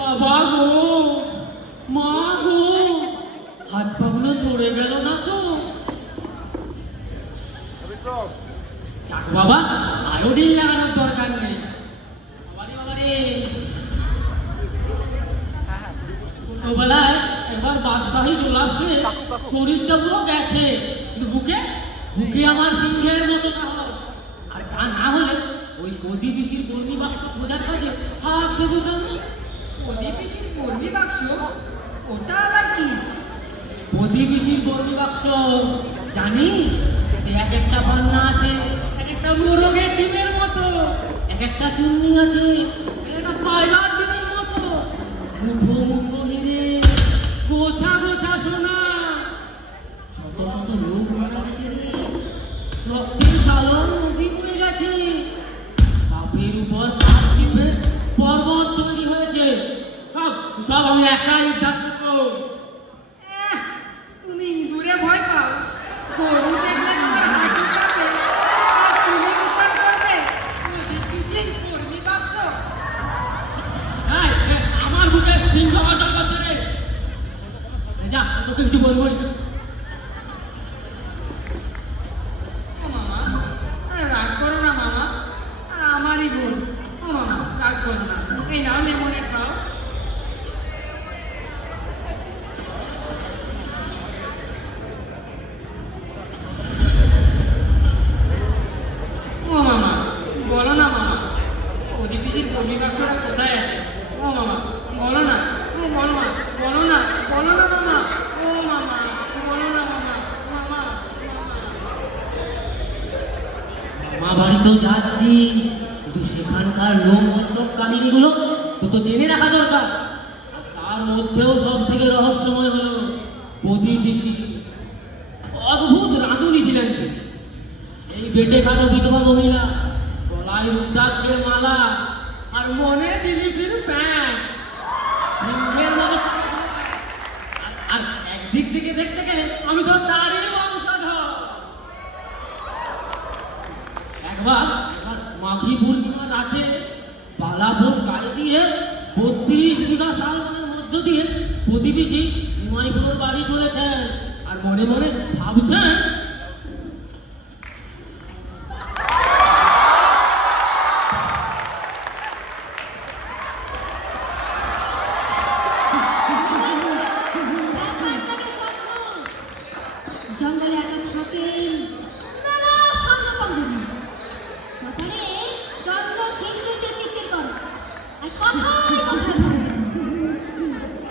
বাবা গো, মা গো, হাত পাগুলো চড়ে গেল না তো? যাক বাবা, আয়োডিন লাগানোর দরকার নেই। ছোটবেলায় এবার বাদশাহী গোলাপ খেয়ে শরীরটা পুরো গেছে, কিন্তু বুকে বুকে আমার সিংহের মতো না হয়। আর তা না হলে ওই গদি পিসির কর্মী বাক্স খোঁজার কাছে হাত দেবো কেন? গদি পিসির কর্মী বাক্স? ওটা আবার কি? গদি পিসির কর্মী বাক্স জানিস? এক একটা পান্না আছে, এক একটা মোরগের ডিমের মতো, এক একটা চুন্নি আছে, একটা পায়রার ডিমের মতো, মুঠো মুঠো হিরে, গোছা গোছা সোনা। শত শত লোক মারা গেছে রে, রক্তের সাগর নদী বয়ে গেছে, পাপের উপর পাপ চিপে পর্বত তৈরি হয়েছে। সব সব আমি একাই উদ্ধার করবো। তুমি ইঁদুরে ভয় পাও, গরু দেখলে তোমার হাঁটু কাঁপে, আর তুমি উদ্ধার করবে গদি পিসির কর্মী বাক্স? আমার বুকে সিংহ অর্ডার করছে রে। যা, তোকে কিছু বলবোই। ও মামা, রাগ করো না মামা, আমারই বোন। ও মামা, রাগ করো না, এই নাও লেমনের খাও। ও মামা, বলো না মামা, গদি পিসির কর্মী বাক্সটা কোথায় আছে? ও মামা, বলো না, বলো না, বলো না, বলো না মামা, ও মামা, বলো না মামা, মামা, মা বাড়িতেও যাচ্ছিস, কিন্তু সেখানকার লোমহর্ষক কাহিনীগুলো তো জেনে রাখা দরকার। তার মধ্যেও সব থেকে রহস্যময় হলো গদি পিসি। অদ্ভুত রাঁধুনি ছিলেন তিনি। এই বেটে খাটো বিধবা মহিলা, গলায় রুদ্রাক্ষের মালা, আর মনে জিলিপির প্যান্ট, সিংহের মতো। আর একদিক থেকে দেখতে গেলে আমি তো তারই বংশধর। একবার মাঘী পূর্ণিমার রাতে বালাপোষ গাড়ি দিয়ে 32 বিঘা শালবনের মধ্য দিয়ে গদি পিসি নিমাইপুরের বাড়ি চলেছেন, আর মনে মনে ভাবছেন জঙ্গলে একা থাকেন, মেলা সাঙ্গ পাঙ্গনি, তারপরে চন্দ্র সিন্ধুতে চিত্তির করে, আর কথায় কথায় বলে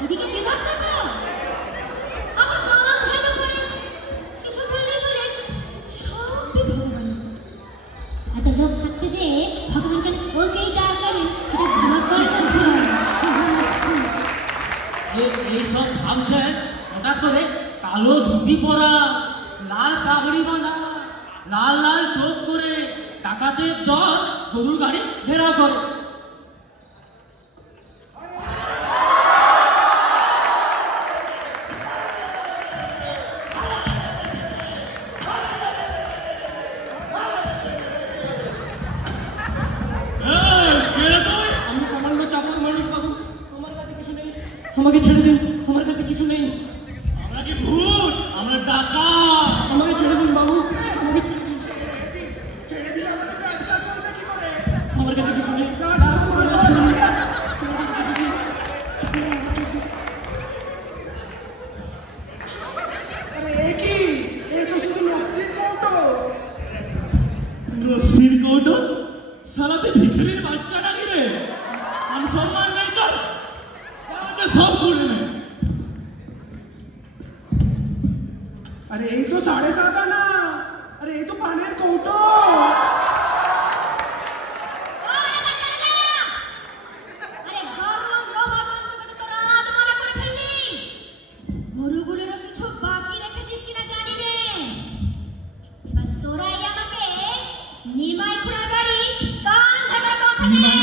এদিকে বিধান দেখো, আবার গান ধ্যান করে, কিছু বললে বলে সবই ভগবান। এত লোক থাকতে যে ভগবান কেন ওকেই দয়া করে, সেটা ভাববার কথা। এইসব ভাবছেন, হঠাৎ করে কালো ধুতি পরা, লাল পাগড়ি বাঁধা, লাল লাল চোখ করে ডাকাতের দল গরুর গাড়ি ঘেরাও করে। আমি সামান্য চাকর মানুষ বাবু, আমার কাছে কিছু নেই, আমাকে ছেড়ে দিন, আমার কাছে কিছু নেই। আমরা কি ভূত? আমরা ডাকাত। আমাকে ছেড়ে দিন বাবু, আমাকে ছেড়ে দিন। ছেড়ে দিলে আমাদের ব্যবসা চলবে কি করে? আমার কাছে কিছু নেই। আরে এ কি? এ তো শুধু নকশির কৌটো। নসির কৌটো? সালাতে ভিখারির বাচ্চা নাকি রে? মান সম্মান নেই তোর? সব করে নে। আরে এই তো 7.5 আনা, আরে এই তো পানের কৌটো। গরুগুলোরও কিছু বাকি রেখেছিস কিনা জানি নে, এবার তোরাই আমাকে নিমাইপুরের বাড়ি কান ঢাকায় পৌঁছে দে।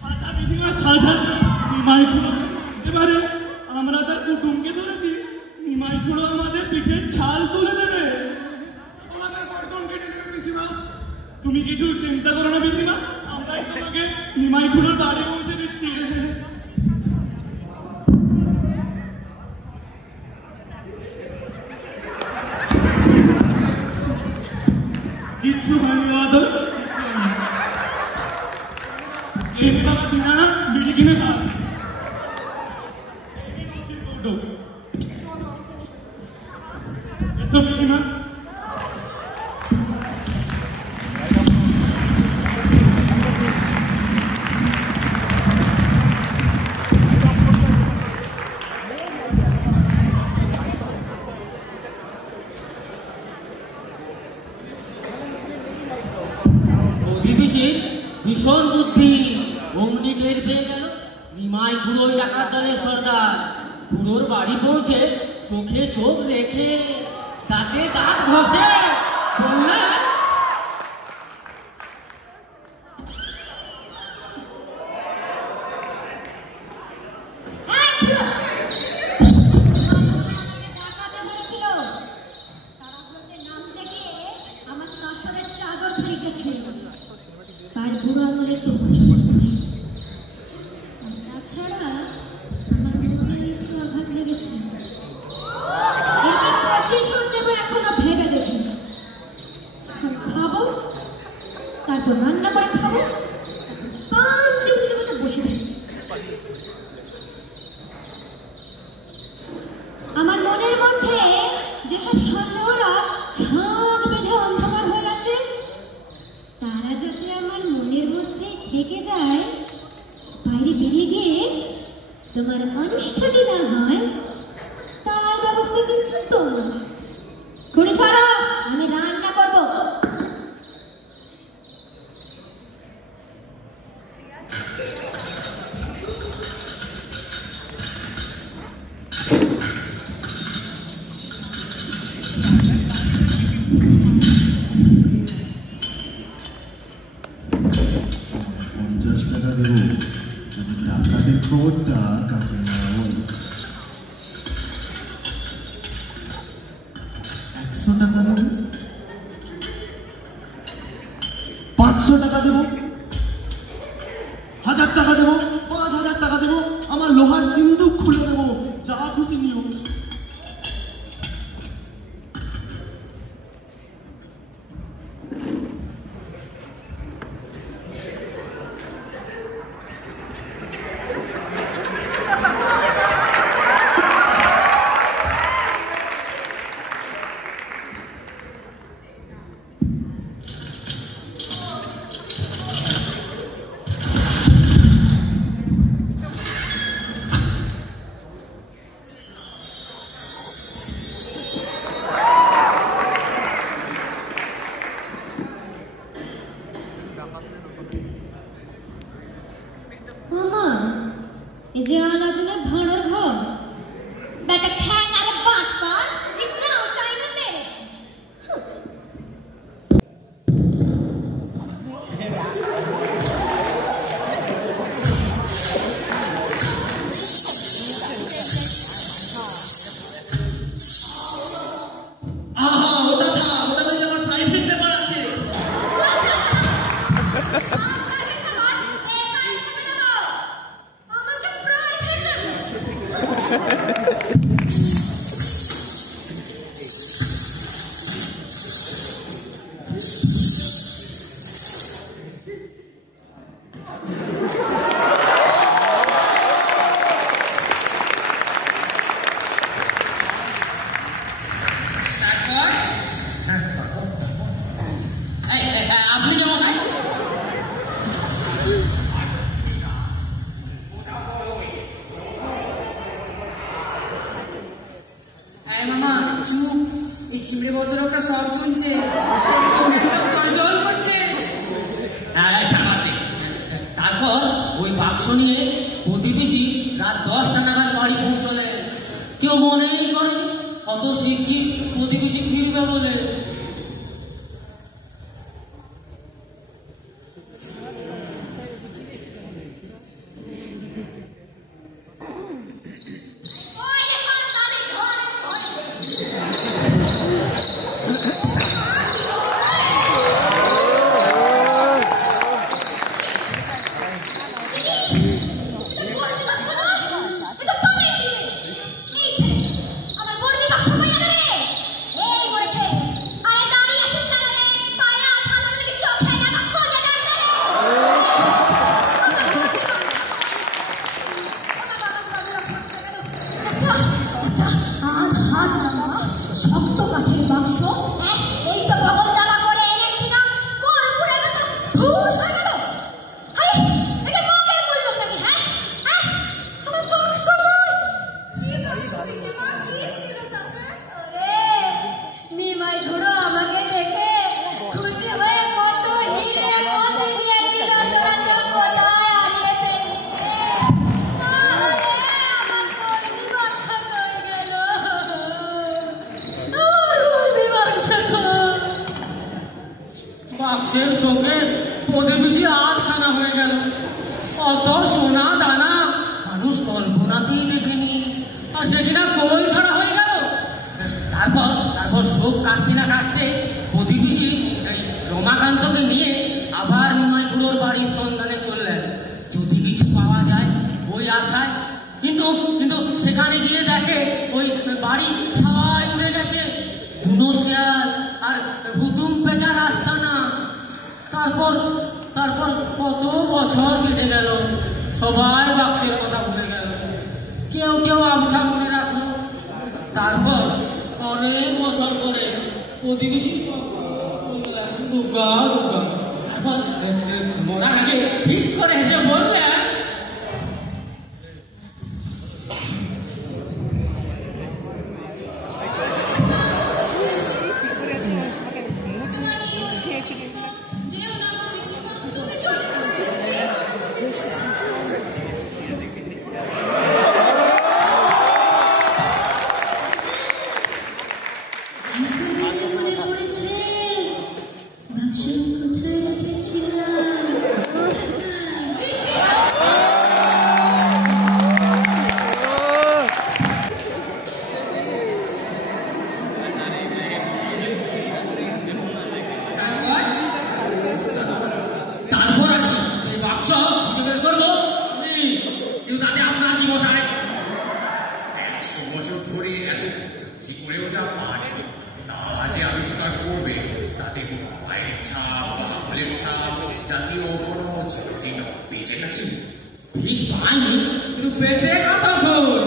ছাছা পিসিমা ছাছা, নিমাইপুর। এবারে আমরা তার কুটুমকে ধরেছি, নিমাইপুরও আমাদের পিঠের ছাল তুলে দেবে। আমাদের গর্দন কেটে নেবে পিসিমা। তুমি কিছু চিন্তা করো না পিসিমা, আমরাই তোমাকে নিমাই খুড়োর বাড়ি পৌঁছে দিচ্ছি। কিচ্ছু হয়নি বাবা, এই টাকা দিনা না বিড়ি কিনে খা। এসব দিদিমা ভীষণ বুদ্ধি, অমনি টের পেয়ে গেল নিমাই খুড়োই ডাকাত দলের সর্দার। খুড়োর বাড়ি পৌঁছে চোখে চোখ রেখে দাঁতে দাঁত ঘষে বললে, তার বুড়ো আঙুলের প্রবচন করেছে। তাছাড়া আমার মনে একটু আঘাত লেগেছে। একে প্রতিশোধ দেবো এখনো ভেবে দেখিনি। এখন খাবো, তারপর রান্না করে খাবো, পাঁচ চিমটে বসে থাকি। আমার মনের মধ্যে যেসব সন্দেহরা ছাদ বেঁধে অন্ধকার হয়ে গেছে, তারা যাতে আমার মনের মধ্যে থেকে যায়, বাইরে বেরিয়ে গিয়ে তোমার অনিষ্টটি না হয়, তার ব্যবস্থা কিন্তু তোমার। খুঁড়ি সরা, আমি রান্না করবো। খবরটা কাকে নেওয়া 100 টাকা দেবো, 500 টাকা দেবো, 1000 টাকা দেবো, 5000 টাকা দেবো, আমার লোহার সিন্দুক খুলে দেবো, যা খুশি নিও। চিমড়ে ভদ্রলোকটা সব শুনছে, চঞ্চল করছে। তারপর ওই বাক্স নিয়ে প্রতিবেশী রাত 10টা নাগাদ বাড়ি পৌঁছলেন। কেউ মনেই করেন অত শিগগির প্রতিবেশী ফিরবে বলে। কত সোনা দানা মানুষ কল্পনাতেই দেখেনি, আর সে কিনা গোল ছড়া হয়ে গেল। তারপর শোক কাটতে না কাটতে প্রতিবেশী এই রমাকান্তকে নিয়ে আবার নিমাই খুড়োর বাড়ির সন্ধানে চললেন, যদি কিছু পাওয়া যায় ওই আশায়। কিন্তু সেখানে গিয়ে দেখে ওই বাড়ি হাওয়ায় উড়ে গেছে, বুনো শিয়াল আর হুতুম পেঁচা রাস্তা না। তারপর কত বছর কেটে গেল, সবাই বাক্সের কথা ভুলে গেল, কেউ আবছা মনে রাখলো। তারপর অনেক বছর পরে প্রতিবেশী দুর্গা দুর্গা, তারপর মরার আগে ঠিক করে হেসে বললেন, ঠিক পাইনি, পেটে কথা খোঁজ,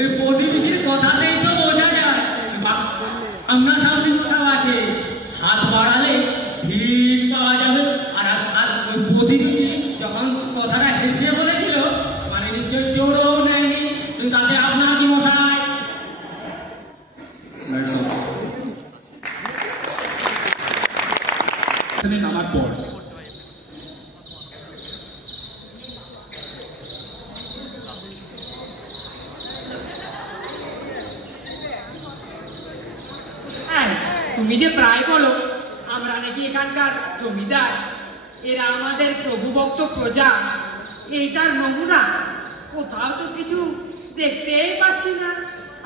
এই প্রতিবেশীর কথাতেই তো বোঝা যায় আপনার সামনে কোথাও আছে, হাত বাড়ালে ঠিক পাওয়া যাবে। আর ওই প্রতিবেশী যখন কথাটা হেসে বলেছিল, মানে নিশ্চয়ই চোরও নেয়নি, তাতে আপনারা কি মশাই? নামার পর তুমি যে প্রায় বলো আমরা নাকি এখানকার জমিদার, এরা আমাদের প্রভুভক্ত প্রজা, এইটার নমুনা কোথাও তো কিছু দেখতেই পাচ্ছি না।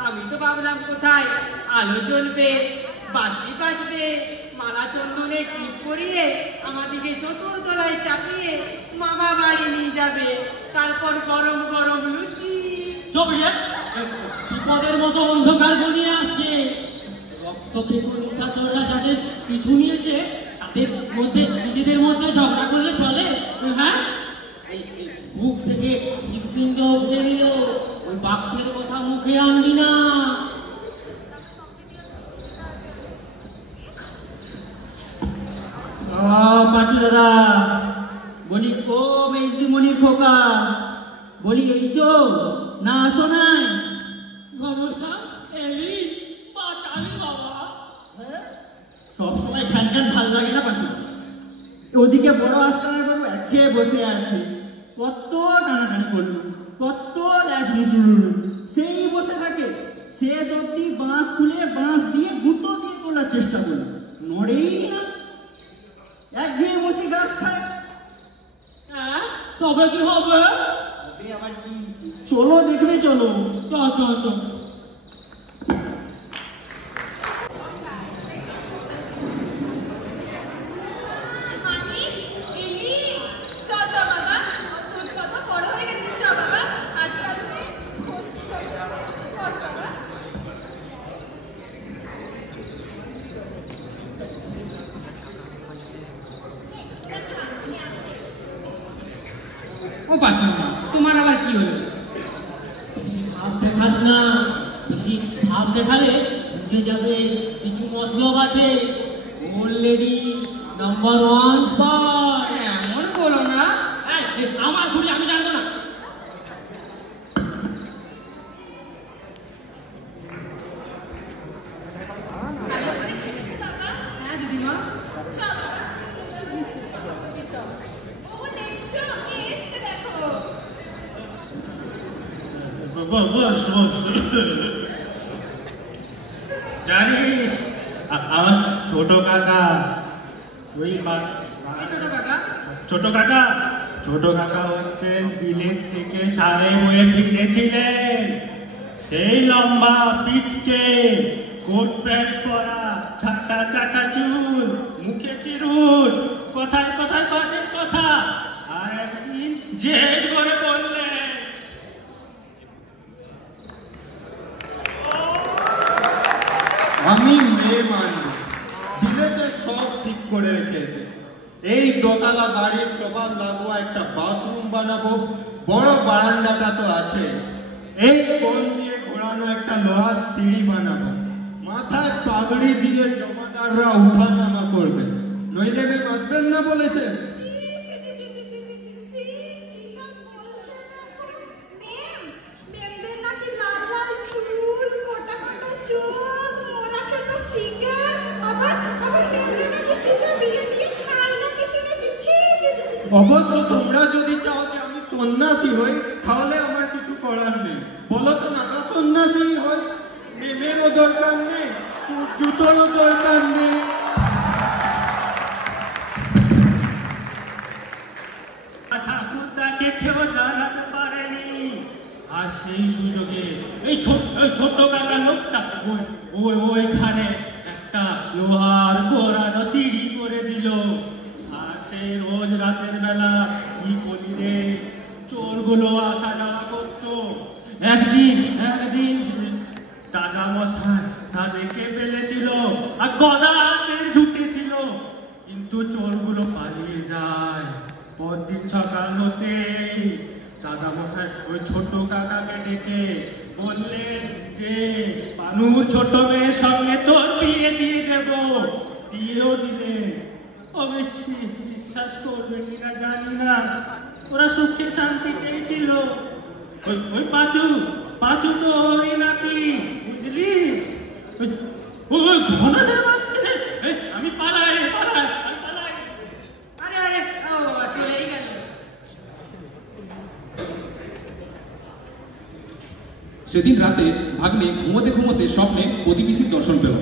আমি তো ভাবলাম কোথায় আলো জ্বলবে, বাতি বাজবে, মালা চন্দনের টিপ করিয়ে আমাদেরকে চতুর্তলায় চাপিয়ে মামা বাড়ি নিয়ে যাবে, তারপর গরম গরম লুচি। বিপদের মতো অন্ধকার ঘনিয়ে আসছে, নিশাচররা যাদের পিছু নিয়েছে তাদের মধ্যে নিজেদের মধ্যে ঝগড়া করলে চলে? হ্যাঁ, মুখ থেকে হৃৎপিণ্ড উঠে নিল, ওই বাক্সের কথা মুখে আনবি না। পাঁচু দাদা বলি, ও মেজদি মনির খোকা বলি, এই চো না আসো নাই? ঘনশ্যাম এলি, বাঁচালি বাবা। সবসময় খ্যান খ্যান ভাল লাগে না পাঁচু। ওদিকে বড় আস্তানা গরু একঘেয়ে বসে আছে, কত টানাটানি করলো, কত ল্যাজ মুচুল, সেই বসে থাকে। শেষ অব্দি বাঁশ খুলে বাঁশ দিয়ে গুঁতো দিয়ে তোলার চেষ্টা করলো, নড়েই না, একঘেয়ে বসে গাছ খায়। তবে কি হবে? তবে আবার কি, চলো দেখবে, চলো। চল। ও পাঁচু, তোমার আবার কি হলো? বেশি ভাব দেখাস না, বেশি ভাব দেখালে বুঝে যাবে কিছু মতলব আছে। Already number 1 spot. এমন বলো না। আমার ঘুড়ি আমি জানবো না। হ্যাঁ দিদিমা, জানিস আমার ছোট কাকা, ওই ছোট কাকা, ছোট কাকা ছোট কাকা হচ্ছেন বিলেত থেকে সারে বয়ে ফিরেছিলেন। সেই লম্বা পিঠকে, কোট প্যান্ট পরা, ছাটা ছাটা চুল, মুখে চিরুন, কথায় কথায় বাজের কথা। আর একদিন জেদ করে বললেন, আমি মেয়ে মানব, বিলেতে সব ঠিক করে রেখে এসেছি। এই দোতলা বাড়ির সবার লাগোয়া একটা বাথরুম বানাবো, বড় বারান্দাটা তো আছে। এই কোণ দিয়ে ঘোরানো একটা লোহার সিঁড়ি বানাবো, মাথায় পাগড়ি দিয়ে জমাদাররা উঠা নামা করবে, নইলে মেম আসবেন না বলেছে। অবশ্য তোমরা যদি চাও যে আমি সন্ন্যাসী হই, তাহলে আমার কিছু করার নেই। বলো তো নাগা সন্ন্যাসী হই, মেমেরও দরকার নেই, জুতোরও দরকার নেই। ঠাকুর তাকে কেউ জানাতে পারেনি। আর সেই সুযোগে এই ছোট কাকা লোকটা ওইখানে একটা লোহার ঘোরানো সিঁড়ি করে দিল। আর সে রোজ রাতের বেলা কি করি রে, চোরগুলো আসা যাওয়া করতো। একদিন দাদা মশাই তাদেরকে ফেলেছিল আর গদা হাতের ঝুঁটেছিল, কিন্তু চোরগুলো পালিয়ে যায়। পরদিন সকাল হতে দাদা মশাই ওই ছোট কাকাকে ডেকে বললেন যে পানুর ছোট মেয়ের সঙ্গে তোর বিয়ে দিয়ে দেব। দিয়েও দিলেন। অবশ্যই বিশ্বাস করবে কিনা জানি না, ওরা সুখে শান্তিতেই ছিল। ওই পাঁচু তো ওই নাতি, বুঝলি? ওই ঘন সে আসছে, আমি পালাই। আরে আরে চলেই গেল। সেদিন রাতে ভাগ্নে ঘুমোতে ঘুমোতে স্বপ্নে প্রতিবেশীর দর্শন পেল।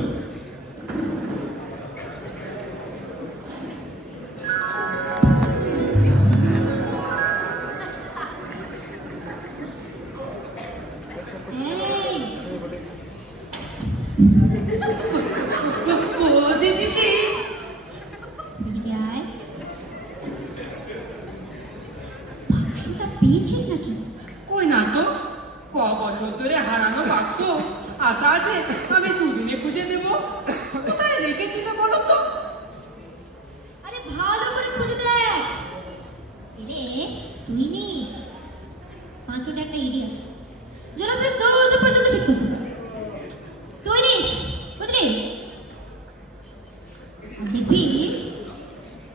কই না তো, ক বছর ধরে হারানো বাক্স আশা আছে আমি দুদিনে খুঁজে দেব। কোথায় রেখেছিল বলো তো? আরে ভালো করে খুঁজে দেখ। তুই নিস পাঁচটা একটা ইডিয়া যেন তুই 10 পর্যন্ত ঠিক করতে তুই নিস, বুঝলি? দেখবি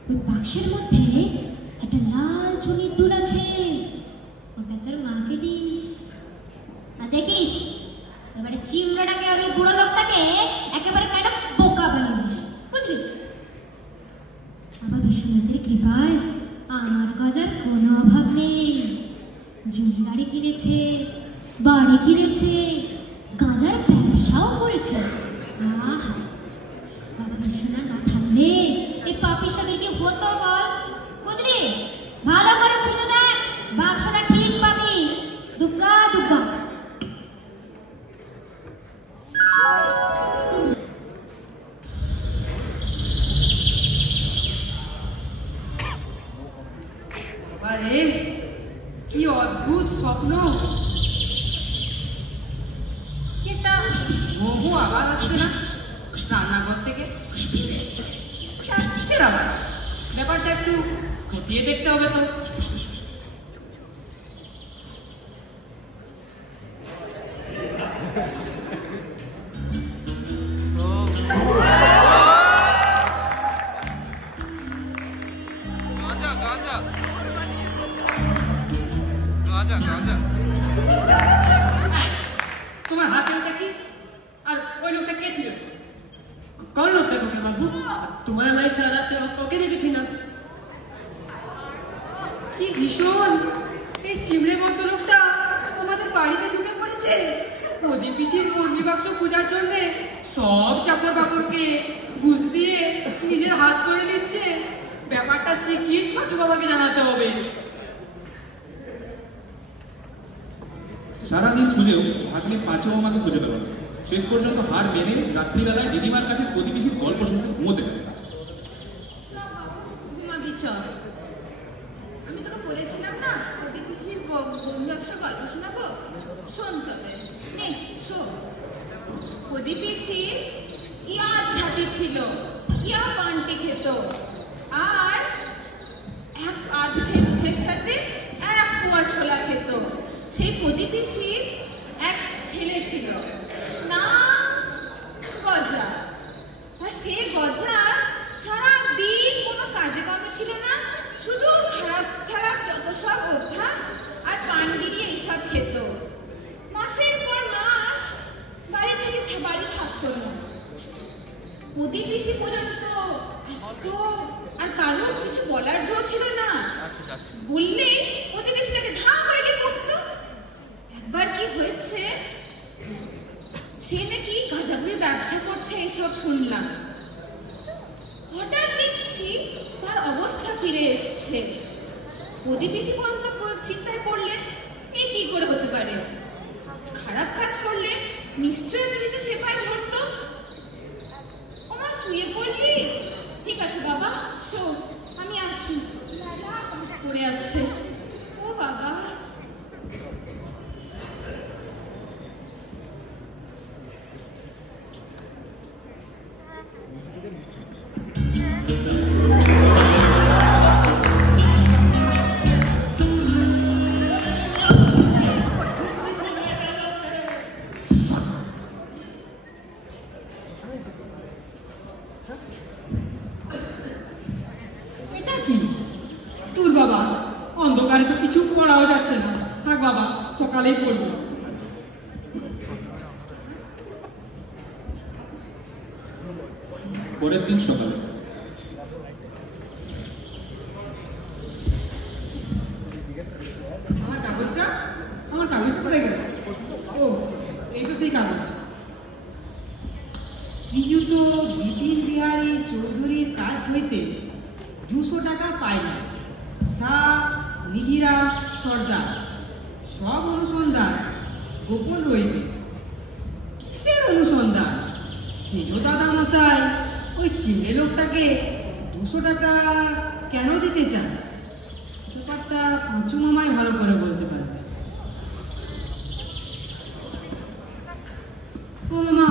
ওই বাক্সের মধ্যে একটা লাল চুনির দুল আছে, ওটা তোর মাকে দিস। আর দেখিস এবারে চিমড়াটাকে আগে বুড়ো লোকটাকে একেবারে একটা বোকা বানিয়ে দিস, বুঝলি? আবার বিশ্বনাথের কৃপায় আমার গজার কোনো অভাব নেই। জমি গাড়ি কিনেছে, বাড়ি কিনেছে, গাঁজার ব্যবসাও করেছে। বাবা বিশ্বনাথ না থাকলে এই পাপির সাথে কি হতো বল, বুঝলি? ভালো করে খুঁজে দেখ, বাক্সটা ঠিক পাবি। দুগ্গা দুগ্গা আরে কি অদ্ভুত স্বপ্ন! এটা বহু আওয়াজ আসছে না রান্নাঘর থেকে? কিসের আওয়াজ? ব্যাপারটা একটু খতিয়ে দেখতে হবে তো। তোমার হাতে ওটা কি? আর ওই লোকটা কে ছিল? কোন লোকটা তোকে বাবু? তোমার আমায় ছাড়াতে তোকে দেখেছি না। কি ভীষণ! এই চিমড়ে মতো লোকটা আমাদের বাড়িতে ঢুকে পড়েছে। প্রদীপ পিসির মুরগি বাক্স খোঁজার জন্য সব চাকর বাকরকে ঘুষ দিয়ে নিজের হাত করে নিচ্ছে। ব্যাপারটা শিখিয়ে পাঁচু বাবাকে জানাতে হবে। সারাদিন খুঁজেও ভাগ্নে পাঁচু মামাকে খুঁজে পেল না। শেষ পর্যন্ত হার মেনে রাত্রিবেলায় দিদিমার কাছে প্রতিবেশীর গল্প শুনতে ঘুমোতে গেল। আমি তোকে বলেছিলাম না প্রতিবেশীর বন্ধুর গল্প শোনাবো, শোন তবে নে শোন। প্রতিবেশীর ইয়া ছাতি ছিল, ইয়া পান্টি খেত, আর আজ সে দুধের সাথে এক পোয়া ছোলা খেত। সেই প্রতিবেশীর এক ছেলে ছিল, না গজা। আর সে গজা সারাদিন কোনো কাজে কর্মে ছিল না, শুধু খারাপ খারাপ যত সব অভ্যাস আর পান বিড়ি এইসব খেত। মাসের পর মাস বাড়ি থেকে বাড়ি থাকতো না। প্রতিবেশী পর্যন্ত তো আর কারোর কিছু বলার জো ছিল না, বললেই প্রতিবেশী তাকে ধাম করে কি বকতো। একবার কি হয়েছে, সে নাকি গাঁজাগুলির ব্যবসা করছে এসব শুনলাম। হঠাৎ দেখছি তার অবস্থা ফিরে এসছে। প্রতিবেশী পর্যন্ত চিন্তায় পড়লেন, এ কি করে হতে পারে, খারাপ কাজ করলে নিশ্চয়ই যদি সে পায় ধরতো। আমার শুয়ে পড়লি, ঠিক আছে বাবা শো, আমি আসি, পড়ে আছে। ও বাবা, সকালেই পড়ব। পরের দিন সকালে আমার কাগজটা কোথায় গেল? ও, এই তো সেই কাগজ। শ্রীযুত বিপিন বিহারী চৌধুরীর কাছ হইতে 200 টাকা পাইলাম। সা নিধিরা সর্দার, সব অনুসন্ধান গোপন রইবে। কিসের অনুসন্ধান? সেও দাদা মশাই ওই চিমড়ে লোকটাকে 200 টাকা কেন দিতে চান, ব্যাপারটা পাঁচু মামাই ভালো করে বলতে পারবে। ও মামা,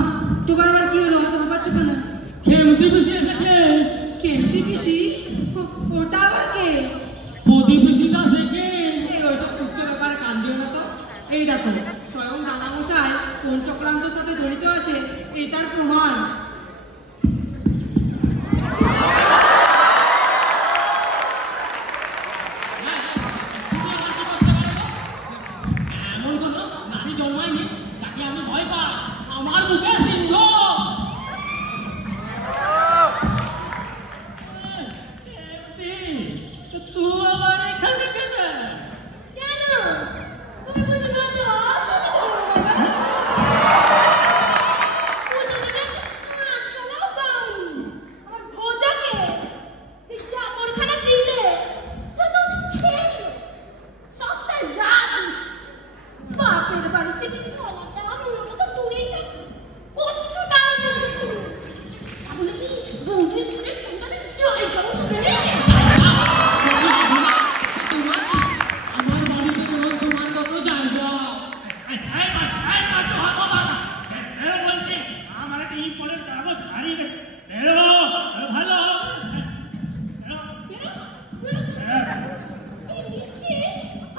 তোমার আবার কি হলো, হয়তো ভাবাচ্ছ কেন? খেমতি পিসি এসেছে। কেমতি পিসি? ওটা আবার কে? প্রতিবেশীটা থেকে। এই ওইসব তুচ্ছ ব্যাপারে কান দিও না তো। এই দেখো, স্বয়ং দাদা মশাই কোন চক্রান্তের সাথে জড়িত আছে এটার প্রমাণ। এমন কোনো নারী জন্মায়নি যাকে আমি ভয় পাই। আমার বুকে সিংহ। তুই আবার এখানে কেন? কেন তুমি বুঝি না তো অসুবিধা হলো বাবা? বুঝে দিলে আজকালও দাম আর ভোজাকে এই চাপড়খানা দিলে সে তো ঠিক সস্তায় রাখিস। বাপের বাড়িতে কি খাওয়াটা হলো তো দূরেই থাক, কচ্ছু টাকা দেবে শুরু তাহলে কি বুঝে দিলে কোনটাতে জয় জয় হবে রে? আমার বাড়িতে তোমার কত জায়গা। বলছি আমার একটা ইম্পর্টেন্ট কাগজ হারিয়ে গেছে। ভালো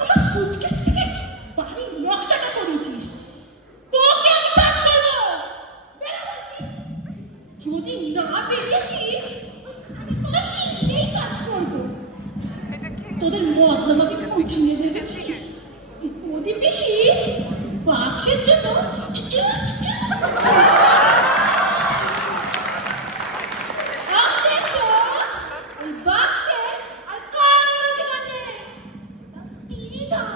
আমার সুটকেস থেকে বাড়ির নকশাটা চড়িয়েছিস, তোকে আমি সার্চ করবো। বেরো বলছি। যদি না বেরিয়েছিস আমি তোদের শীতেই সার্চ করবো। তোদের মতলব আমি বুঝিয়ে ভেবেছিস প্রতিবেশী বাক্সের জন্য ওই বাক্সে আর কারোর অধিকার নেই। স্ত্রী দাম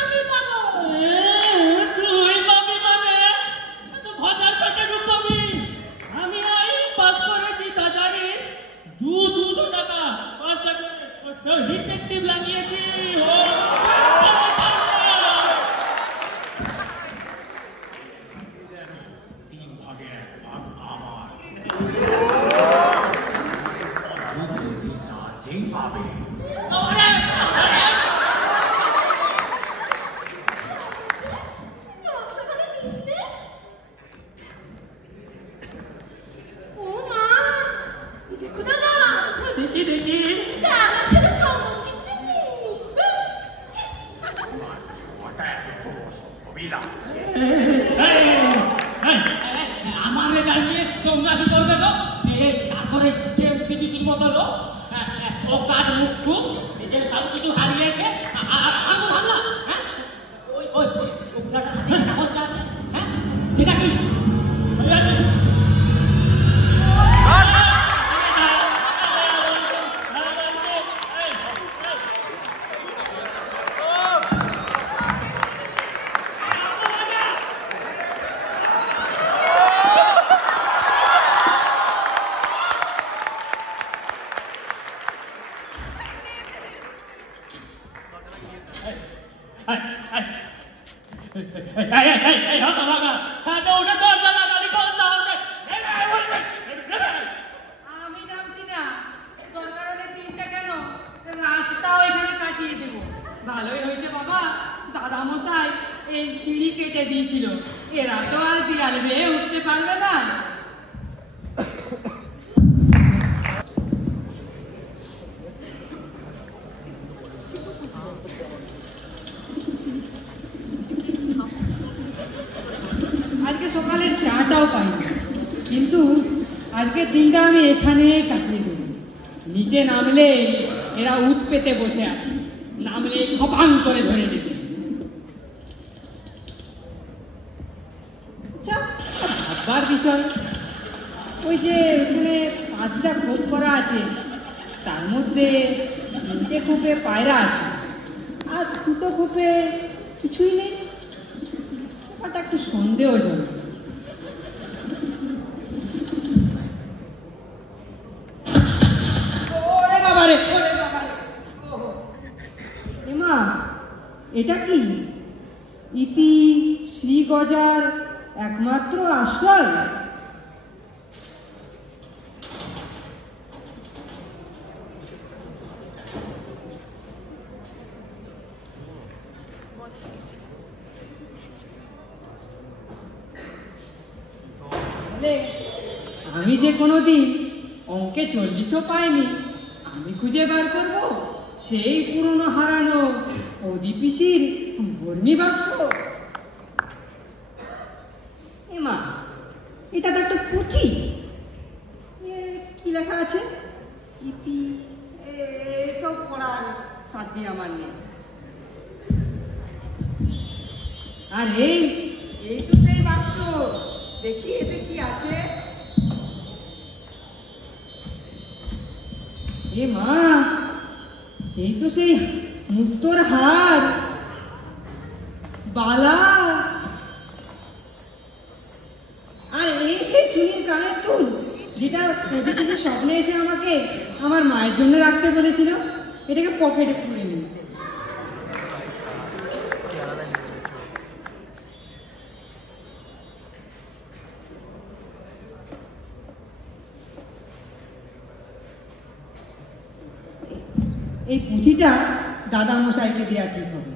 আমি পাবো। তুই পাবি মানে? তো ভজার পেটে ঢুকবি। আমি আইন পাস করেছি তা জানিস? 200 টাকা খরচা করে ডিটেকটিভ লাগিয়েছি। বিলাস। আমার রেজাল্ট নিয়ে তোমরা কি করবে গো? তারপরে যে পিসির মতো লোক ও কাজ মুখ্য নিজের সব কিছু হারিয়েছে আর আমি ভাবলাম হ্যাঁ ওই ওই শুক্লাটা হাতে কাগজটা আছে হ্যাঁ সেটা কি? আমি নামছি না, দরকার হলে 3টা কেন, রাতটাও এখানে কাটিয়ে দেবো। ভালোই হয়েছে বাবা, দাদা মশাই এই সিঁড়ি কেটে দিয়েছিল, এরা তো আর দেয়াল বেয়ে উঠতে পারবে না। আজকে সকালের চাটাও পাইনি, কিন্তু আজকের দিনটা আমি এখানে কাটিয়ে দেব। নিচে নামলে এরা উঠ পেতে বসে আছে, নামলে খপাং করে ধরে নেবে। আচ্ছা, ভাববার বিষয়, ওই যে ওখানে 5টা খোপ করা আছে, তার মধ্যে 3টে খোপে পায়রা আছে আর 2টো খোপে কিছুই নেই। ব্যাপারটা একটু সন্দেহজনক। ওরে বাবারে, ওরে বাবারে, ওহো। এমা, এটা কি? ইতি শ্রী গজার একমাত্র আশ্রয়? আমি যে কোনোদিন অঙ্কে 40ও পাইনি, আমি খুঁজে বার করব সেই পুরনো হারানো অধিপিসির বর্মি বাক্স। এমা, এটা তো একটা পুঁথি, কি লেখা আছে? ইতি, এসব পড়ার সাথে আমার নেই। আর এই তো সেই বাক্স, দেখি এতে কি আছে। এ মা, এই তো সেই মুক্তোর হার, বালা, আর এই সেই চুনির কানের দুল, যেটা প্রতিদিন স্বপ্নে এসে আমাকে আমার মায়ের জন্য রাখতে বলেছিল। এটাকে পকেটে পুরে নিই। এই পুঁথিটা দাদা মশাইকে দেওয়া ঠিক হবে,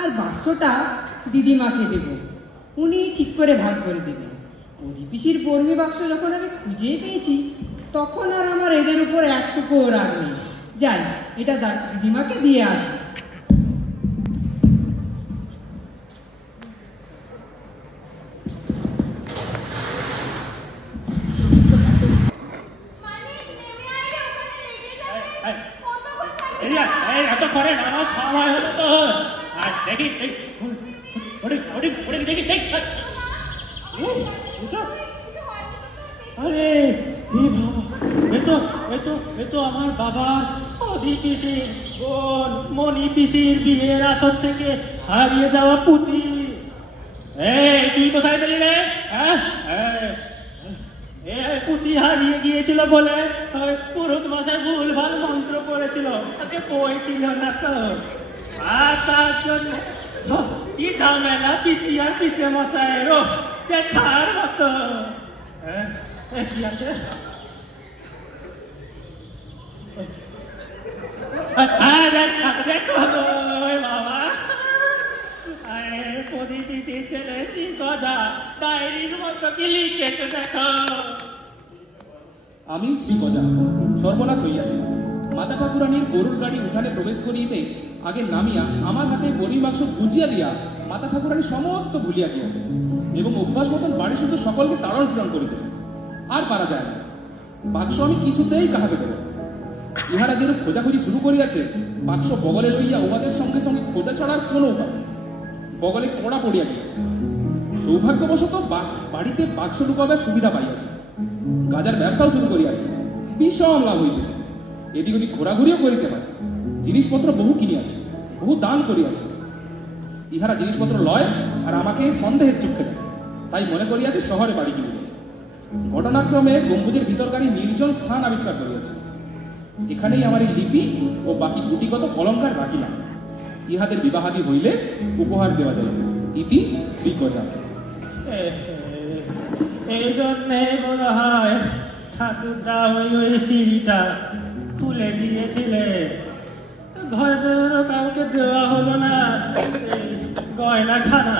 আর বাক্সটা দিদিমাকে দেব, উনি ঠিক করে ভাগ করে দেবেন। অধিপিসির বর্মি বাক্স যখন আমি খুঁজেই পেয়েছি, তখন আর আমার এদের উপর একটুকুও রাগ নেই। যাই, এটা দিদিমাকে দিয়ে আসি। এত করে নানা সময় হলো তো, দেখি দেখি দেখ। আরে এ তো আমার বাবার অধিপিসি বোন মণি পিসির বিয়ের আসর থেকে হারিয়ে যাওয়া পুঁথি। তুই কোথায় পেলি রে? পুঁথি হারিয়ে গিয়েছিল বলে পুরোহিত মশাই ভুলভাল মন্ত্র পড়েছিল, তাতে বই ছিল না তো, আর তার জন্য কি ঝামেলা পিসি আর পিসে মশাইয়েরও দেখার মতো। কি আছে? দেখো বাবা, প্রদীপিসি ছেলে শ্রীগজা ডায়েরির মতো কি লিখেছে দেখো। আমি শ্রীগজা, সর্বনাশ হইয়াছে। মাতা ঠাকুরানীর গরুর গাড়ি উঠানে প্রবেশ করিতে আগে নামিয়া আমার হাতে বড়ি বাক্স বুঝিয়া দিয়া মাতা ঠাকুরানী সমস্ত ভুলিয়া গিয়াছেন এবং অভ্যাস মতন বাড়ি শুধু সকলকে তাড়ন পূরণ করিতেছেন। আর পারা যায় না, বাক্স আমি কিছুতেই কাহাকে দেব। ইহারা যেরূপ খোঁজাখুঁজি শুরু করিয়াছে, বাক্স বগলে লইয়া উহাদের সঙ্গে সঙ্গে খোঁজা ছাড়ার কোনো উপায় নেই। বগলে কড়া পড়িয়া গিয়াছে। সৌভাগ্যবশত বাড়িতে বাক্স ঢুকাবার সুবিধা পাইয়াছে। গাজার ব্যবসাও শুরু করিয়াছে, বিষম লাভ হইতেছে। এদিক ওদিক ঘোরাঘুরিও করিতে পারে। জিনিসপত্র বহু কিনিয়াছে, বহু দান করিয়াছে। ইহারা জিনিসপত্র লয় আর আমাকে সন্দেহের চক্ষে দেয়, তাই মনে করিয়াছে শহরে বাড়ি কিনিবে। ঘটনাক্রমে গম্বুজের ভিতরকারী নির্জন স্থান আবিষ্কার করিয়াছে। এখানেই আমার এই লিপি ও বাকি গুটিগত অলঙ্কার রাখিলাম। ইহাদের বিবাহাদি হইলে উপহার দেওয়া যাইবে। ইতি শ্রী গজা। এই জন্যে বলা হয় ঠাকুরদা ওই সিঁড়িটা খুলে দিয়েছিলে। ঘরের কাউকে দেওয়া হলো না এই গয়না খানা।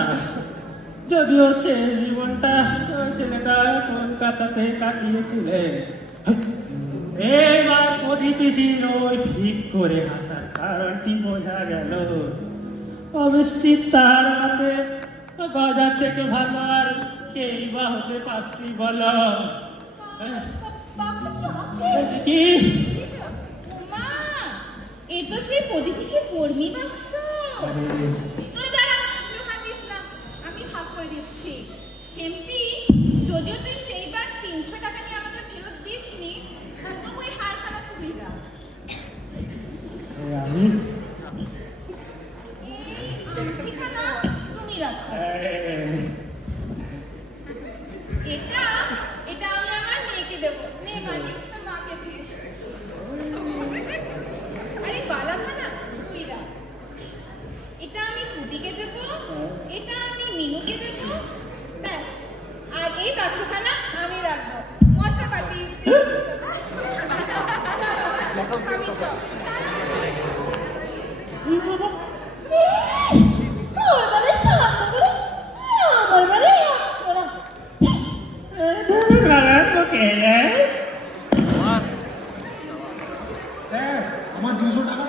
যদিও সে জীবনটা ওই ছেলেটা কলকাতাতে কাটিয়েছিলে। এবার প্রতিবেশীর ওই ফিক করে হাসার কারণটি বোঝা গেল। অবশ্যই তার মতে গজার থেকে ভালো আর কেই বা হতে পারতি বলো। কি এ তো সেই প্রতিবেশীর কর্মী বাক্স। আমি ভাগ করে দিচ্ছি। হেমপি, যদিও তুই সেইবার 300 টাকা নিয়ে আমাকে ফেরত দিসনি, তবু ওই হারখানা খুবই না। আমি এই আংটিখানা তুমি রাখো। এটা আমি আমার মেয়েকে দেবো। নে মালিক, তোর মাকে দিস। আরে বালাখানা তুই রাখ। এটা আমি পুটিকে দেবো, এটা আমি মিনুকে দেবো, ব্যাস। আর এই বাক্সখানা আমি রাখবো। মশলাপাতি আমি চল। আমার 200 টাকা